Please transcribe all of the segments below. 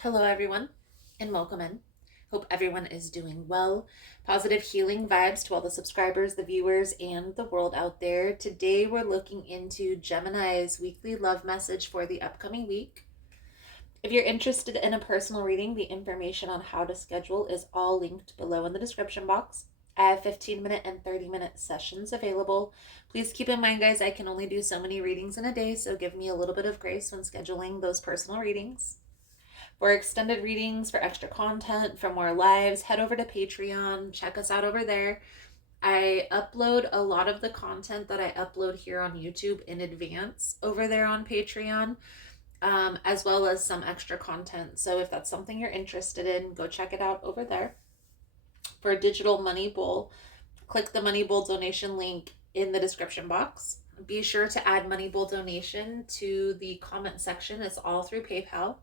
Hello, everyone, and welcome in. Hope everyone is doing well. Positive healing vibes to all the subscribers, the viewers, and the world out there. Today, we're looking into Gemini's weekly love message for the upcoming week. If you're interested in a personal reading, the information on how to schedule is all linked below in the description box. I have 15-minute and 30-minute sessions available. Please keep in mind, guys, I can only do so many readings in a day, so give me a little bit of grace when scheduling those personal readings. For extended readings, for extra content, for more lives, head over to Patreon. Check us out over there. I upload a lot of the content that I upload here on YouTube in advance over there on Patreon, as well as some extra content. So if that's something you're interested in, go check it out over there. For a digital Money Bowl, click the Money Bowl donation link in the description box. Be sure to add Money Bowl donation to the comment section. It's all through PayPal.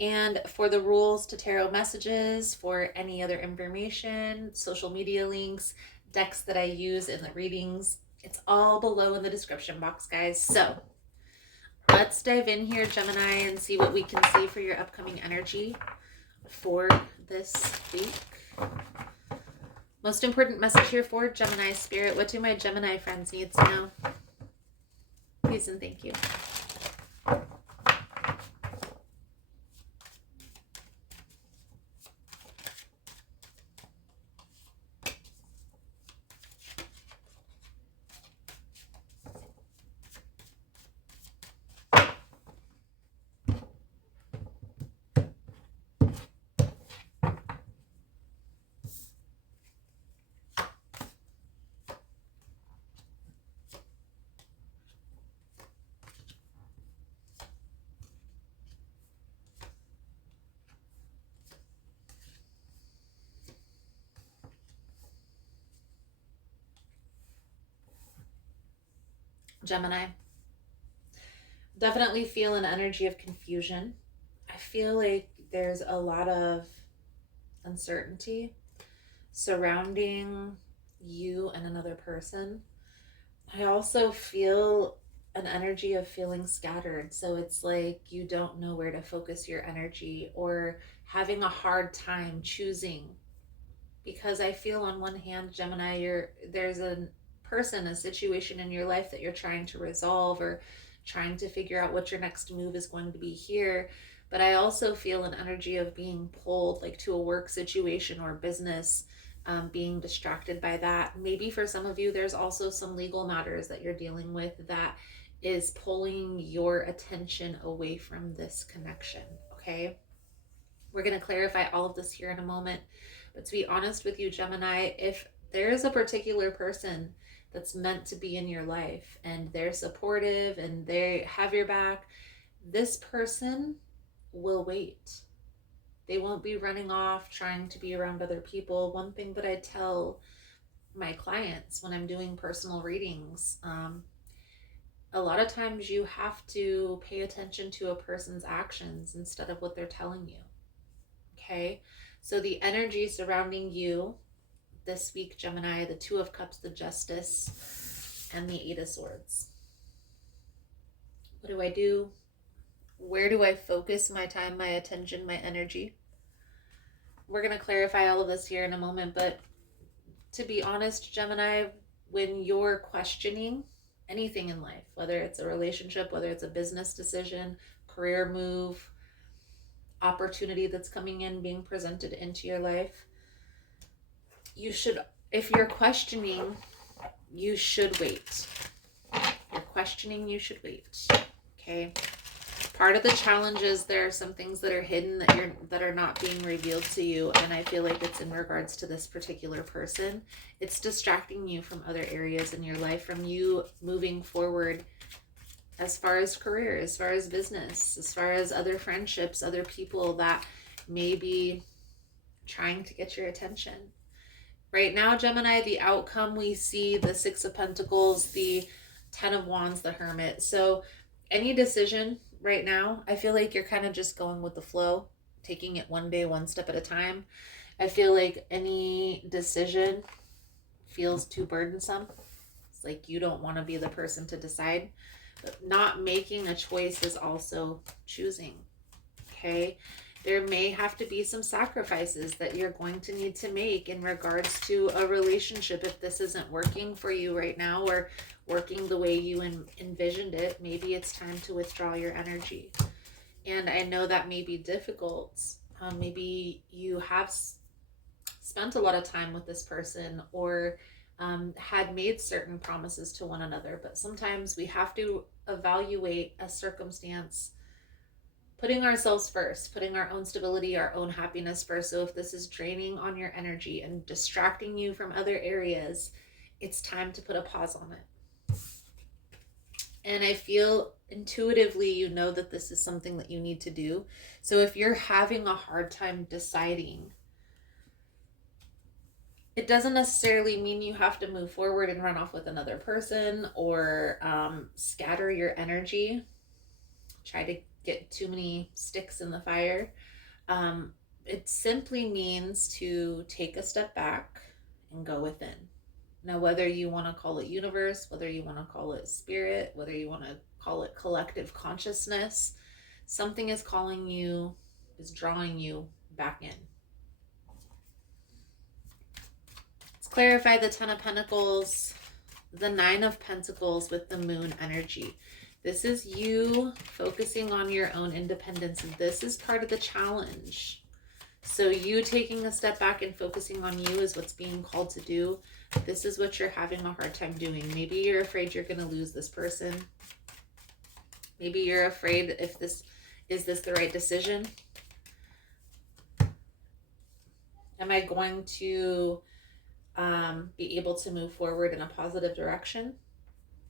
And for the rules to tarot messages, for any other information, social media links, decks that I use in the readings, it's all below in the description box, guys. So let's dive in here, Gemini, and see what we can see for your upcoming energy for this week. Most important message here for Gemini Spirit. What do my Gemini friends need to know? Please and thank you. Gemini, definitely feel an energy of confusion. I feel like there's a lot of uncertainty surrounding you and another person. I also feel an energy of feeling scattered. So it's like you don't know where to focus your energy or having a hard time choosing. Because I feel on one hand, Gemini, there's a person, a situation in your life that you're trying to resolve or trying to figure out what your next move is going to be here. But I also feel an energy of being pulled like to a work situation or business, being distracted by that. Maybe for some of you, there's also some legal matters that you're dealing with that is pulling your attention away from this connection. Okay. We're going to clarify all of this here in a moment. But to be honest with you, Gemini, if there's a particular person that's meant to be in your life and they're supportive and they have your back, this person will wait. They won't be running off trying to be around other people. One thing that I tell my clients when I'm doing personal readings, a lot of times you have to pay attention to a person's actions instead of what they're telling you. Okay, so the energy surrounding you this week, Gemini, the Two of Cups, the Justice, and the Eight of Swords. What do I do? Where do I focus my time, my attention, my energy? We're going to clarify all of this here in a moment, but to be honest, Gemini, when you're questioning anything in life, whether it's a relationship, whether it's a business decision, career move, opportunity that's coming in, being presented into your life, you should, if you're questioning, you should wait. If you're questioning, you should wait. Okay. Part of the challenge is there are some things that are hidden that are not being revealed to you, and I feel like it's in regards to this particular person. It's distracting you from other areas in your life, from you moving forward as far as career, as far as business, as far as other friendships, other people that may be trying to get your attention. Right now, Gemini, the outcome we see the Six of Pentacles, the Ten of Wands, the Hermit. So any decision right now, I feel like you're kind of just going with the flow, taking it one day, one step at a time. I feel like any decision feels too burdensome. It's like you don't want to be the person to decide. But not making a choice is also choosing. Okay. There may have to be some sacrifices that you're going to need to make in regards to a relationship if this isn't working for you right now or working the way you envisioned it. Maybe it's time to withdraw your energy. And I know that may be difficult. Maybe you have spent a lot of time with this person or had made certain promises to one another, but sometimes we have to evaluate a circumstance, putting ourselves first, putting our own stability, our own happiness first. So if this is draining on your energy and distracting you from other areas, it's time to put a pause on it. And I feel intuitively you know that this is something that you need to do. So if you're having a hard time deciding, it doesn't necessarily mean you have to move forward and run off with another person or scatter your energy, try to get too many sticks in the fire. It simply means to take a step back and go within. Now, whether you want to call it universe, whether you want to call it spirit, whether you want to call it collective consciousness, something is calling you, is drawing you back in. Let's clarify the Ten of Pentacles, the Nine of Pentacles with the Moon energy. This is you focusing on your own independence. This is part of the challenge. So you taking a step back and focusing on you is what's being called to do. This is what you're having a hard time doing. Maybe you're afraid you're going to lose this person. Maybe you're afraid if is this the right decision? Am I going to be able to move forward in a positive direction?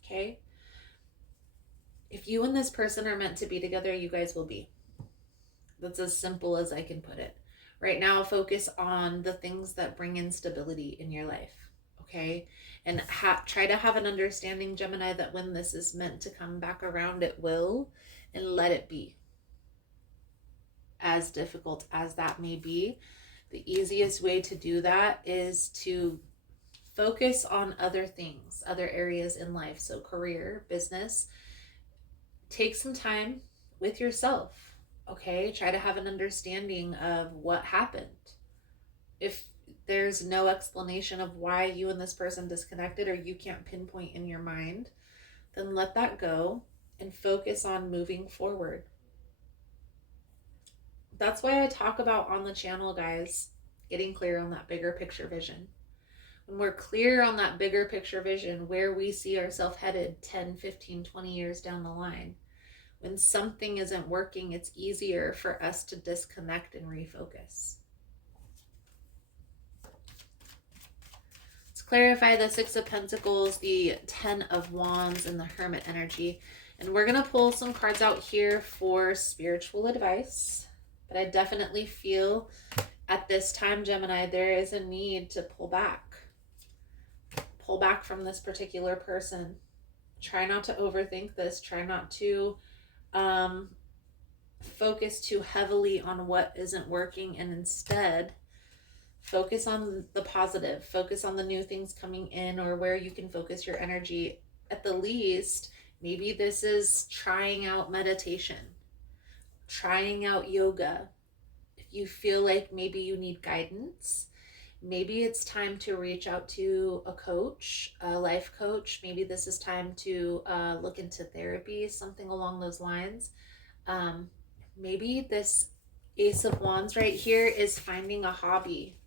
Okay. If you and this person are meant to be together, you guys will be. That's as simple as I can put it. Right now, focus on the things that bring in stability in your life, okay? And try to have an understanding, Gemini, that when this is meant to come back around, it will, and let it be. As difficult as that may be, the easiest way to do that is to focus on other things, other areas in life. So career, business. Take some time with yourself. Okay, try to have an understanding of what happened. If there's no explanation of why you and this person disconnected, or you can't pinpoint in your mind, then let that go and focus on moving forward. That's why I talk about on the channel, guys, getting clear on that bigger picture vision. When we're clear on that bigger picture vision, where we see ourselves headed 10, 15, 20 years down the line, when something isn't working, it's easier for us to disconnect and refocus. Let's clarify the Six of Pentacles, the Ten of Wands, and the Hermit energy. And we're going to pull some cards out here for spiritual advice. But I definitely feel at this time, Gemini, there is a need to pull back. Pull back from this particular person. Try not to overthink this. Try not to focus too heavily on what isn't working, and instead focus on the positive, focus on the new things coming in, or where you can focus your energy. At the least, maybe this is trying out meditation, trying out yoga. If you feel like maybe you need guidance, maybe it's time to reach out to a coach, a life coach. Maybe this is time to look into therapy, something along those lines. Maybe this Ace of Wands right here is finding a hobby.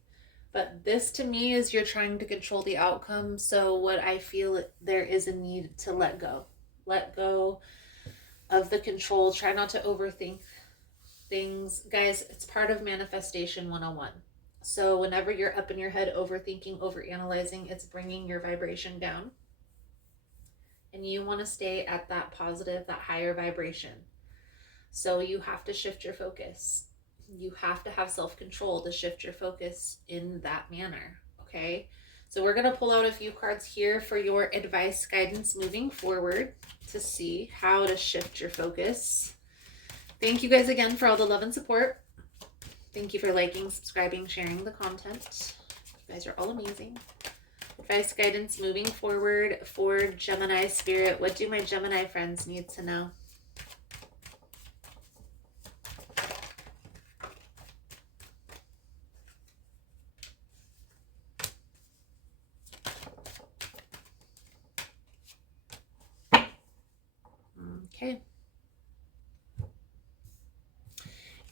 But this to me is you're trying to control the outcome. So what I feel, there is a need to let go. Let go of the control. Try not to overthink things. Guys, it's part of manifestation 101. So whenever you're up in your head overthinking, overanalyzing, it's bringing your vibration down. And you want to stay at that positive, that higher vibration. So you have to shift your focus. You have to have self-control to shift your focus in that manner, okay? So we're going to pull out a few cards here for your advice, guidance moving forward to see how to shift your focus. Thank you guys again for all the love and support. Thank you for liking, subscribing, sharing the content. You guys are all amazing. Advice, guidance moving forward for Gemini spirit. What do my Gemini friends need to know? Okay.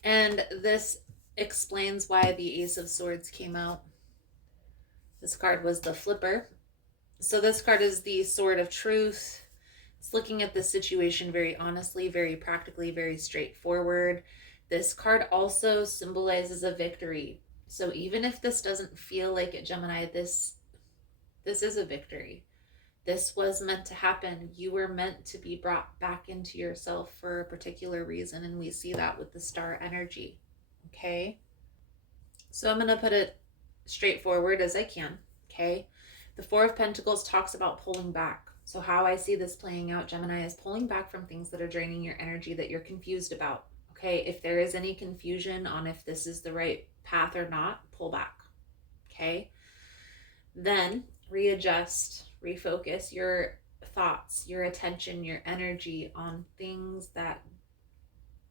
And this explains why the Ace of Swords came out. This card was the Flipper. So this card is the Sword of Truth. It's looking at the situation very honestly, very practically, very straightforward. This card also symbolizes a victory. So even if this doesn't feel like it, Gemini, this is a victory. This was meant to happen. You were meant to be brought back into yourself for a particular reason, and we see that with the star energy. Okay? So I'm going to put it straightforward as I can. Okay? The Four of Pentacles talks about pulling back. So how I see this playing out, Gemini, is pulling back from things that are draining your energy that you're confused about. Okay? If there is any confusion on if this is the right path or not, pull back. Okay? Then readjust, refocus your thoughts, your attention, your energy on things that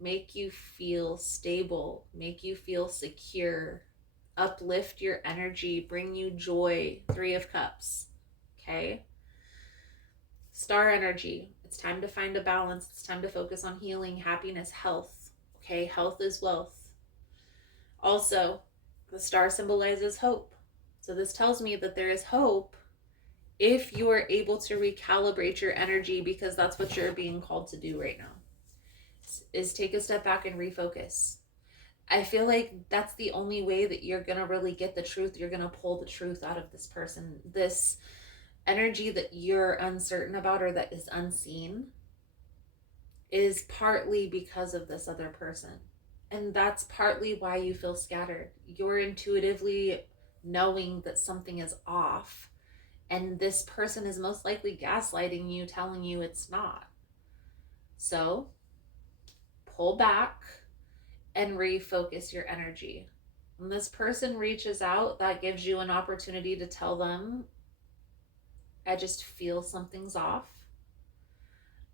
make you feel stable, make you feel secure, uplift your energy, bring you joy. Three of Cups. Okay? Star energy. It's time to find a balance. It's time to focus on healing, happiness, health. Okay? Health is wealth. Also, the star symbolizes hope. So this tells me that there is hope if you are able to recalibrate your energy, because that's what you're being called to do right now, is take a step back and refocus. I feel like that's the only way that you're going to really get the truth. You're going to pull the truth out of this person. This energy that you're uncertain about or that is unseen is partly because of this other person. And that's partly why you feel scattered. You're intuitively knowing that something is off, and this person is most likely gaslighting you, telling you it's not. So pull back and refocus your energy. When this person reaches out, that gives you an opportunity to tell them, I just feel something's off.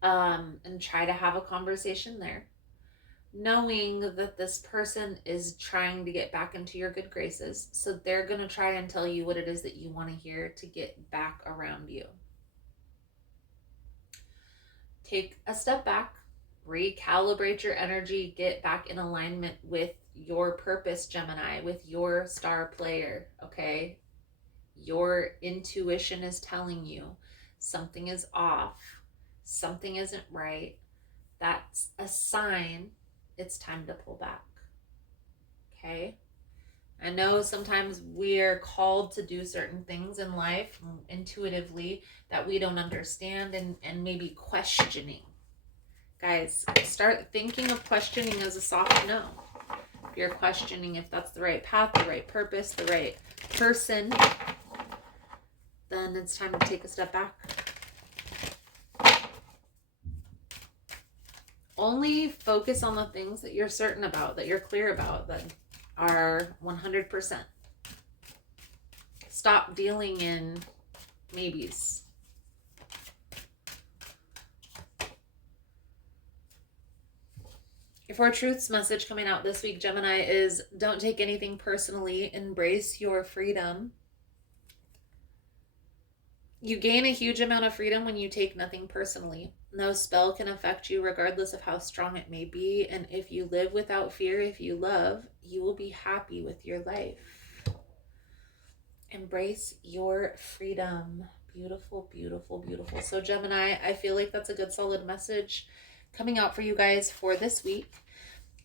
And try to have a conversation there, knowing that this person is trying to get back into your good graces. So they're going to try and tell you what it is that you want to hear to get back around you. Take a step back, recalibrate your energy, get back in alignment with your purpose, Gemini, with your star player, okay? Your intuition is telling you something is off, something isn't right. That's a sign it's time to pull back, okay? I know sometimes we're called to do certain things in life intuitively that we don't understand, and maybe questioning. Guys, start thinking of questioning as a soft no. If you're questioning if that's the right path, the right purpose, the right person, then it's time to take a step back. Only focus on the things that you're certain about, that you're clear about, that are 100%. Stop dealing in maybes. If our truth's message coming out this week, Gemini, is don't take anything personally. Embrace your freedom. You gain a huge amount of freedom when you take nothing personally. No spell can affect you regardless of how strong it may be. And if you live without fear, if you love, you will be happy with your life. Embrace your freedom. Beautiful, beautiful, beautiful. So Gemini, I feel like that's a good solid message coming out for you guys for this week.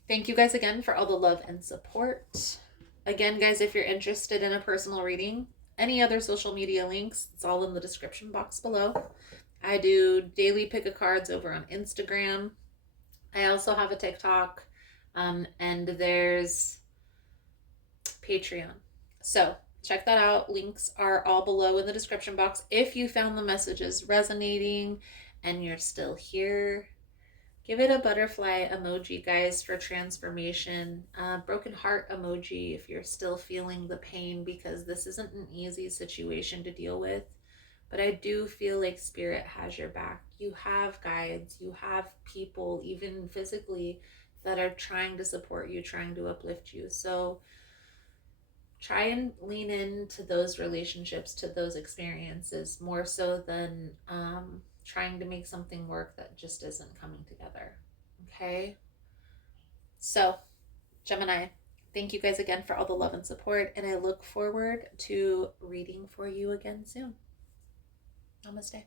Thank you guys again for all the love and support. Again, guys, if you're interested in a personal reading, any other social media links, it's all in the description box below. I do daily pick a cards over on Instagram. I also have a TikTok, and there's Patreon. So check that out. Links are all below in the description box. If you found the messages resonating and you're still here, give it a butterfly emoji, guys, for transformation. Broken heart emoji if you're still feeling the pain, because this isn't an easy situation to deal with. But I do feel like Spirit has your back. You have guides, you have people, even physically, that are trying to support you, trying to uplift you. So try and lean into those relationships, to those experiences, more so than trying to make something work that just isn't coming together. Okay? So, Gemini, thank you guys again for all the love and support, and I look forward to reading for you again soon. Namaste.